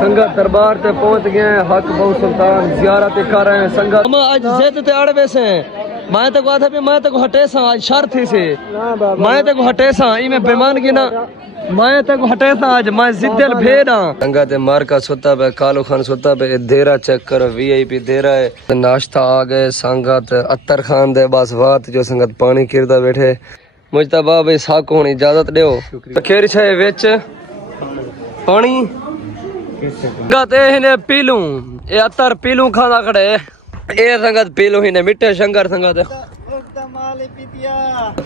संगत दरबार ते पहुंच गए हैं। हक बहु सुल्तान जियारत कर रहे हैं। संगत हम आज जिद ते अड़वे से मैं तो कहा था भी मैं तो हटे सा आज शर्त थी से मैं तो हटे सा ई में बेमान की ना मैं तो हटे था आज मैं जिद्दल भेड़ा संगत मार का सोता पे कालू खान सोता पे देरा चेक कर वीआईपी दे रहा है। नाश्ता आ गए संगत अत्तर खान दे बस बात जो संगत पानी किरदा बैठे मुझतबा भाई साको होनी इजाजत दो खेर छे विच पानी ने पीलू ये अतर पीलू खाना खड़े ए संगत पीलू ही ने मिट्टे शंकर संगत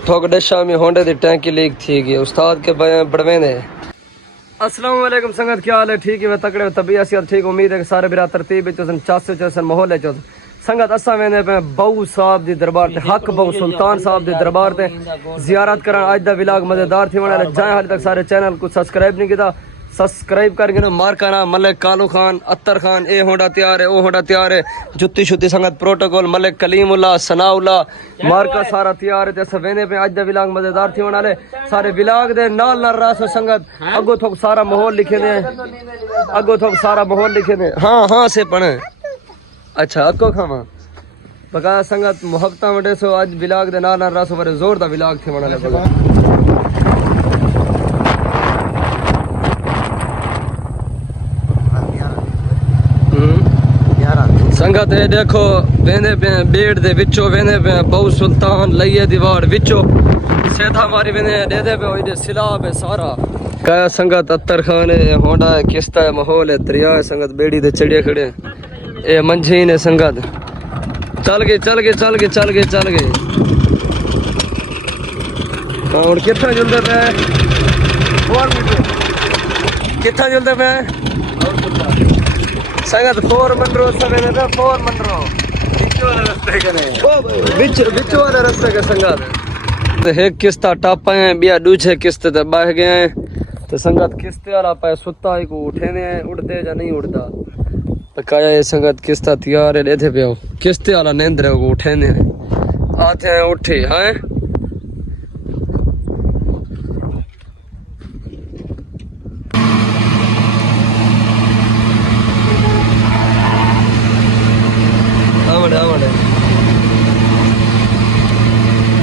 ठोक डशा में होंडे दी टैंकी लीक थी गई उस्ताद के बड़वे ने। अस्सलाम वालेकुम संगत क्या हाल है ठीक है मैं तकड़े तबीयत से ठीक उम्मीद है कि सारे बिरा तरतीब चौसन चासे चौसन माहौल है चौसन संगत असा वेंदे पे बहु साहब दी दरबार ते हक बहु सुल्तान साहब दी दरबार ते जियारत करन आज दा व्लॉग मजेदार थी वाला जाए हाल तक सारे चैनल को सब्सक्राइब नहीं किया सब्सक्राइब करके ना मार करना मलिक कालू खान अत्तर खान ए होंडा तैयार है ओ होंडा तैयार है जुत्ती शुत्ती संगत प्रोटोकॉल मलिक कलीमुल्ला सनाउल्ला मार का सारा तैयार है जैसे वेने पे आज दा व्लॉग मजेदार थी वाले सारे व्लॉग दे नाल नाल रास संगत अगो थोक सारा माहौल लिखे दे अगो थोक सारा माहौल लिखे दे हां हां से पढ़े अच्छा अको खावा बका संगत मोहब्बता वडे सो आज व्लॉग दे नाल नाल रास बड़े जोर दा व्लॉग थी वाले बगा संगत है देखो वेंदे पे बेड़ दे विचो वेंदे पे बहु सुल्तान लइए दीवार विचो सेधा मारी वेंदे दे दे पे ओइदे सिलाब है सारा का संगत अत्तर खान है होंडा है किस्ता है माहौल है दरिया है संगत बेड़ी दे चढ़े खड़े ए मंझीन है संगत चल गए चल गए चल गए चल गए चल गए और कितना जल्दी पे 4 मीटर कितना जल्दी पे संगत 4 मंडरो सवेरे पे 4 मंडरो बिचो वाले रास्ते के बिचो वाले रास्ते के संगत एक किस्ता टापा है बिया दूसरे किस्ते ते बह गए हैं तो संगत किस्ते वाला पे सुत्ता ही को उठे ने उड़ते या नहीं उड़ता तो काया ये संगत किस्ता तैयार है लेते पे किस्ते वाला नींद को उठे ने आते हैं उठे हैं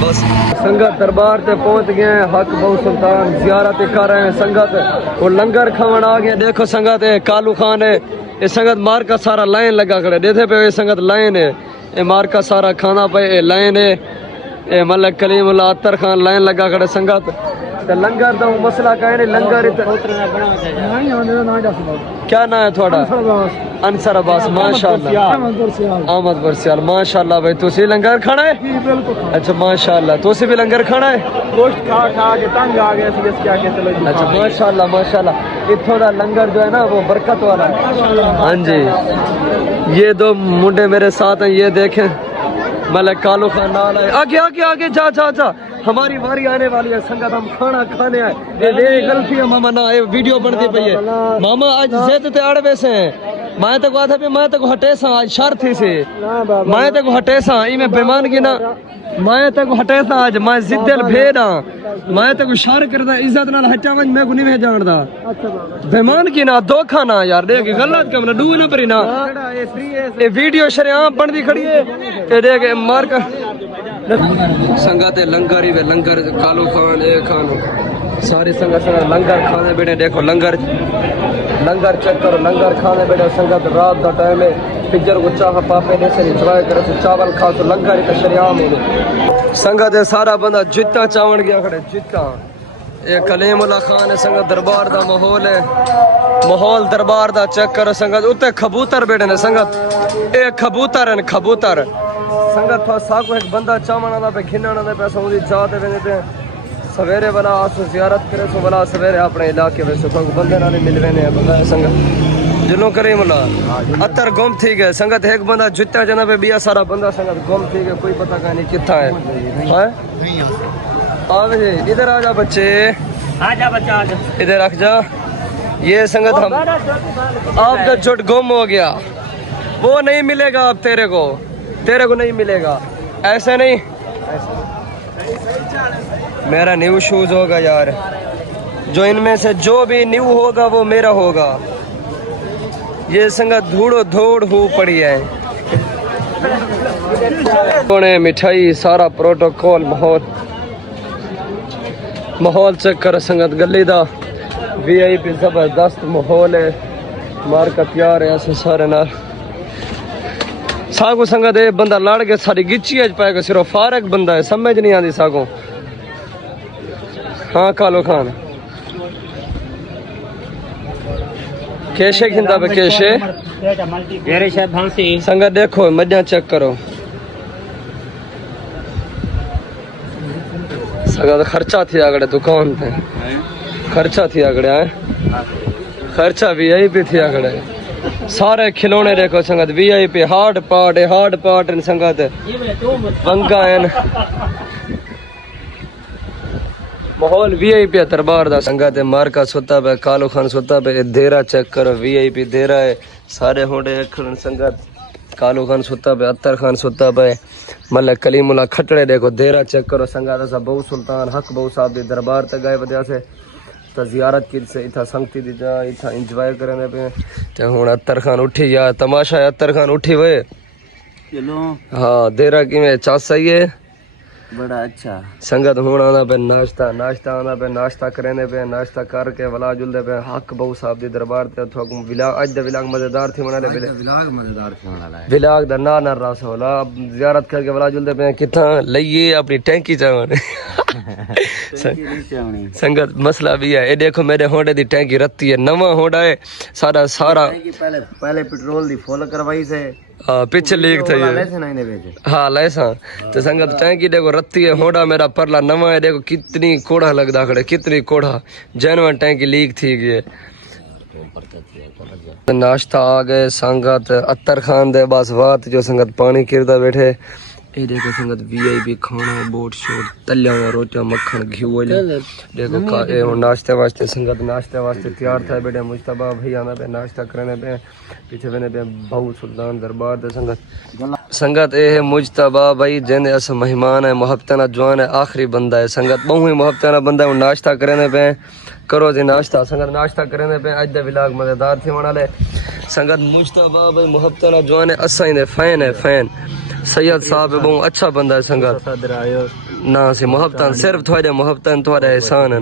बस संगत दरबार ते पहुंच गए हैं। हक बहु सुल्तान जियारत कर रहे हैं संगत और लंगर खावन आ गया देखो संगत है कालू खान है ये संगत मार का सारा लाइन लगा खड़े देते पे ये संगत लाइन है ये मार का सारा खाना पे ये लाइन है ये मलिक कलीमुल्ला अत्तर खान लाइन लगा खड़े संगत ते लंगर दा मसला कहे ने लंगर क्या ना है थोड़ा अंसर अब्बास माशाल्लाह अहमद बरसियाल माशाल्लाह भाई तुसी लंगर खाना है अच्छा माशाल्लाह तुसी भी लंगर खाना है गोश्त खा खा के तंग आ गए इसलिए क्या कहते लोग अच्छा माशाल्लाह माशाल्लाह इथों दा लंगर जो है ना वो बरकत वाला है हां जी ये दो मुंडे मेरे साथ हैं ये देखें मलिक कालू खान नाल है आगे आगे आगे जा जा जा हमारी बारी आने वाली है संगत हम खाना खाने आए ये मेरी गलती है मामा ना ये वीडियो बनती पई है मामा आज जिद ते अड़वे से मैं तो कहा था भी मैं तो हटे सा आज शर्त थी से मैं तो हटे सा ई में बेमान की ना मैं तो हटे सा आज मैं जिद्दल भेड़ा मैं तो शर करदा इज्जत नाल हटा वंज मैं को नहीं जानदा बेमान की ना धोखा ना यार देख गलत कम ना डू ना परी ना ये वीडियो शरेआम बनदी खड़ी है ये देख मार का संगत लंगर ही वे लंगर कालू खान ए खान सारी संगत लंगर खाने बैठे देखो लंगर लंगर चेक करो लंगर खाने बैठे संगत रात का टाइम है पिजर को चाह पापे ने से ट्राई करे तो चावल खा तो लंगर ही शरियाम है संगत है सारा बंदा जितना चावल गया खड़े जितना ये कलीमुल्ला खान है संगत दरबार दा माहौल है माहौल दरबार दा चेक करो संगत उत्ते कबूतर बैठे ने संगत ए कबूतर है कबूतर संगत थोड़ा साको एक बंदा चावल ना पे खिन्ना ना पे सऊदी जाते वेने पे सवेरे वाला आस जियारत करे सो वाला सवेरे अपने इलाके में सुख बंदे नाले मिलवे ने बंदा संगत जिलो करीमुल्ला अतर गुम थी गए संगत एक बंदा जुत्ता जना पे बिया सारा बंदा संगत गुम थी गए कोई पता का नहीं कितना है आवे इधर आ जा बच्चे आ जा बच्चा आ जा इधर रख जा ये संगत हम आपका जुट गुम हो गया वो नहीं मिलेगा अब तेरे को नहीं मिलेगा ऐसे नहीं मेरा न्यू शूज होगा यार जो इनमें से जो भी न्यू होगा वो मेरा होगा ये संगत धूड़ो धूड़ हो पड़ी है। कोने मिठाई सारा प्रोटोकॉल माहौल चेक कर संगत गली दा VIP जबरदस्त माहौल है। मार्का तैयार है ऐसे सारे नाल सागो संगत ये बंदा लड़ के सारी गिच्ची अज पाएगा सिर्फ फारक बंदा है समझ नहीं आती सागो। हाँ कालो खान केशे खिंदा पे केशे संगत देखो मजा चेक करो संगत खर्चा थी आगड़े दुकान पे खर्चा थी आगड़े है खर्चा VIP थी आगड़े सारे खिलौने देखो संगत VIP हार्ड पार्ट इन संगत पंगा माहौल VIP दरबार दा संगत मार्का सुता पे कालो खान सुता पे देरा चेक करो VIP देरा है सारे होंडे अखड़न संगत कालो खान सुता पे अत्तर खान सुता पे मल्ल कलीमुल्ला खटड़े देखो देरा चेक करो संगत असा बहु सुल्तान हक बहु साहब दी दरबार ते गए वजह से तो जियारत की से इथा संगती दी जा इथा एंजॉय करने पे ते हुन अत्तर खान उठी या तमाशा अत्तर खान उठी वे चलो हाँ देरा की में चा सही है बड़ा अच्छा संगत हुन आना पे नाश्ता आना पे नाश्ता करने पे नाश्ता करके वला जुलदे पे हक बहु साहब दी दरबार ते थोक विलाग अज दे विलाग मजेदार थी मना ले विलाग मजेदार थी मना ले विलाग दा ना रस होला जियारत करके वला जुलदे पे किथा लइए अपनी टैंकी चावन संगत मसला भी है ये देखो मेरे होंडे दी टैंकी रत्ती है नवा होंडा है सारा पहले पेट्रोल दी फुल करवाई से पीछे लीक था ये हाँ लैसा तो संगत टैंकी देखो रत्ती है होंडा मेरा परला नवा है देखो कितनी कोड़ा लगदा खड़े कितनी कोड़ा जेनवन टैंकी लीक थी गई नाश्ता आ गए संगत अत्तर खान दे बस बात जो संगत पानी किरदा बैठे ये देखो संगत VIP खाना बोट शोट तलिया हुआ रोटियां मक्खन घी देखो ये नाश्ते वास्ते संगत नाश्ते वास्ते तैयार था बेटे मुश्तबा भाई आना पे नाश्ता करने पे पीछे बने पे बहु सुल्तान दरबार दे संगत ये है मुश्तबा भाई जेने अस मेहमान है मोहब्बतना जवान है आखिरी बंदा है संगत बहु ही मोहब्बतना बंदा है नाश्ता करने पे करो जी नाश्ता संगत नाश्ता करने पे अज दे विलाग मजेदार थी मना ले संगत मुश्तबा भाई मोहब्बतना जवान है असा ही फैन है फैन सैयद साहब है बहुत अच्छा बंदा है संगत ना सी मोहब्बत सिर्फ थोड़े मोहब्बत थोड़े एहसान है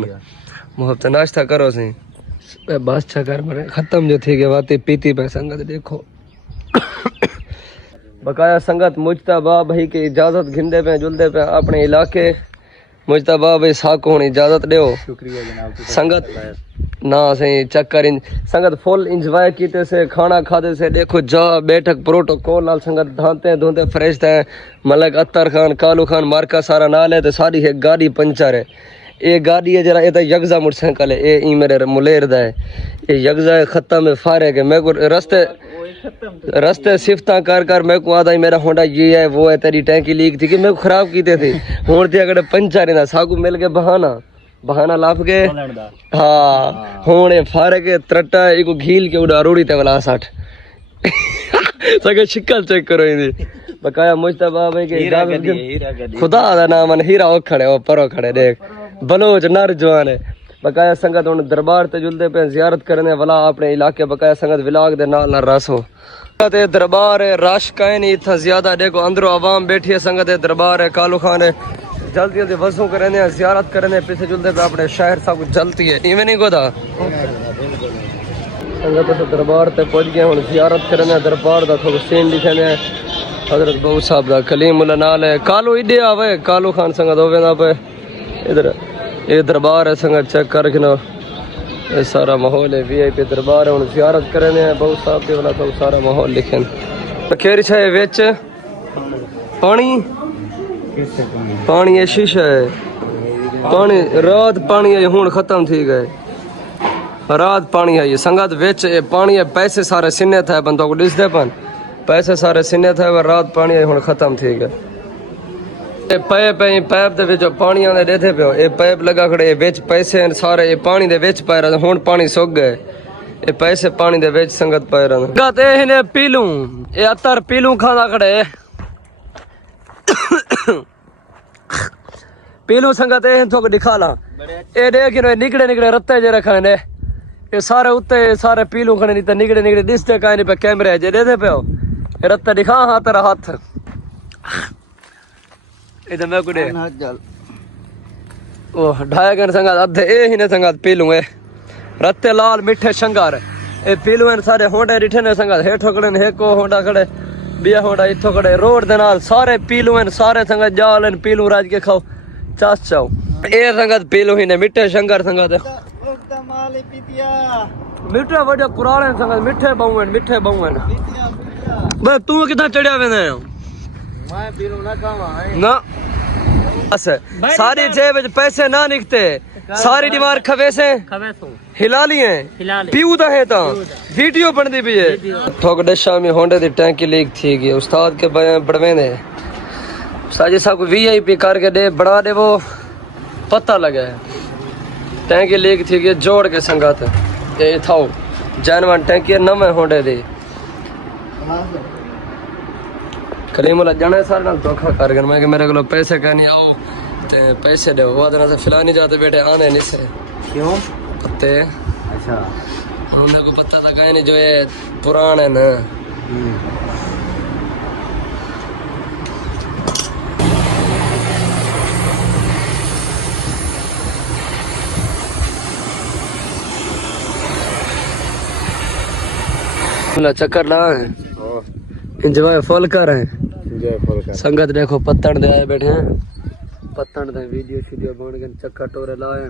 मोहब्बत नाश्ता करो सी बस अच्छा कर मरे खत्म जो थी गए बातें पीती पे संगत देखो बकाया संगत मुश्तबा भाई की इजाजत घिंदे पे जुलदे पे अपने इलाके मुश्तबा भाई साको होनी इजाजत दो शुक्रिया जनाब संगत ना सही चक्कर संगत फुल इंजॉय कीते से खाना खाते से देखो जा बैठक प्रोटोकॉल नाल संगत धांते धोते फ्रेश थे मलक अत्तर खान कालू खान मार्का सारा नाल है तो सारी है गाड़ी पंचर है ये गाड़ी है जरा ये तो यगजा मोटरसाइकिल है ये मेरे मुलेर दा है ये यगजा खत्म है फारे के मैं को रस्ते सिफ्ता कर मैं को आदा मेरा होंडा ये है वो है तेरी टैंकी लीक थी कि मैं खराब कीते थे हुन ते अगर पंचर है सागू मिल के बहाना लाभ के हाँ होने फारे के त्रटा इको घील के उड़ा रोड़ी ते वाला 60 सके शिकल चेक करो इंदी बकाया मुश्तबा भाई के इजाजत खुदा दा नाम है हीरा ओ खड़े ओ परो खड़े देख बलोच नर जवान है बकाया संगत उन दरबार ते जुलदे पे जियारत करने वाला अपने इलाके बकाया संगत विलाग दे नाल रस हो ते दरबार है रश काहे नहीं इतना ज्यादा देखो अंदरों आवाम बैठी है संगत है दरबार है कालू खान है जल्दी जल्दी वजू करने जियारत करने पीछे जुलदे पे अपने शहर सब जलती है इवें नहीं गोदा संगत तो दरबार ते पहुंच गए हुन जियारत करने दरबार दा थोड़ा सीन लिखने हजरत बहु साहब दा कलीमुल्लाह नाल है कालू इडे आवे कालू खान संगत होवे ना पे इधर ये दरबार है संगत चेक कर ना ये सारा माहौल है VIP दरबार है हुन जियारत करने बहु साहब दे वाला तो सारा माहौल लिखन खेर छे विच पानी ये शीशा है पानी रात पानी है हुन खत्म थी गए रात पानी है ये संगत विच पानी है पैसे सारे सिने था बंदों को दिसदे पन पैसे सारे सिने था रात पानी है हुन खत्म थी गए पैप दे विच पानी आंदे देथे पियो ये पैप लगा खड़े विच पैसे सारे ये पानी दे विच पै रहे हुन पानी सुक गए ये पैसे पानी दे विच संगत पै रहे संगत ए ने पीलू ये अतर पीलू खादा खड़े पीलू संगत ए थोक दिखाला ए देख निकड़े रत्ते जे रखने ये सारे उत्ते सारे पीलू खड़े नहीं तो निकले निकले दिसते कहीं नहीं पे कैमरे जे दे पे हो रत्ता दिखा हाँ तेरा हाथ इधर मैं कुड़े ओ ढाया गन संगात अधे ए ही ने संगात पीलू है रत्ते लाल मिठे शंगार ए पीलू हैं सारे होंडे रिठे ने संगात हेठो खड़े ने को होंडा खड़े बिया होंडा इथो खड़े रोड दे नाल सारे पीलू हैं सारे संगात जाल हैं पीलू राज के खाओ चास चाओ ए संगात पीलू ही ने मिठे शंगार संगात मिठे वड्डे पुराने संगात मिठे बहुवन बस तू कितना चढ़िया वेंदा है मैं पीलू ना खावा ना बस सारी जेब में पैसे ना निकते सारी दीवार खवे से हिला लिए पीऊ दा है ता वीडियो बनदी भी है ठोक डशा में होंडे दी टैंकी लीक थी गई उस्ताद के बड़वे ने साजी साहब को वीआईपी करके दे बड़ा दे वो पता लगा है टैंकी लीक थी गई जोड़ के संगत ये थाओ जानवन टैंकी नवे होंडे दी करीमुल्लाह जाने सारे नाल धोखा कर गन मैं कि मेरे को पैसे कहनी आओ ते पैसे दो वो दिन से फिला नहीं जाते बेटे आने नहीं से क्यों पत्ते अच्छा उन्हें को पता था कहीं नहीं जो ये पुराने ना चक्कर ला है इंजॉय फुल कर रहे हैं संगत देखो पत्तन दे आए बैठे हैं पत्तन दे वीडियो शीडियो बन गए चक्कर टोरे लाए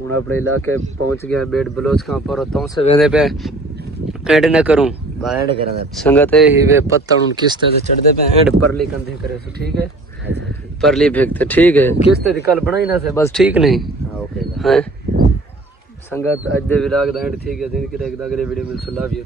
हूँ अपने इलाके पहुंच गया बेट बलोच कहाँ पर तो से वेंदे पे एंड न करूं संगत ही वे पत्तन किस्ते से चढ़दे पे एंड परली कंधे करे तो ठीक है परली फेंकते ठीक है किस्ते दी कल बनाई ना से बस ठीक नहीं ओके है संगत आज दे विराग दा एंड ठीक है दिन की अगले वीडियो मिल सुला भी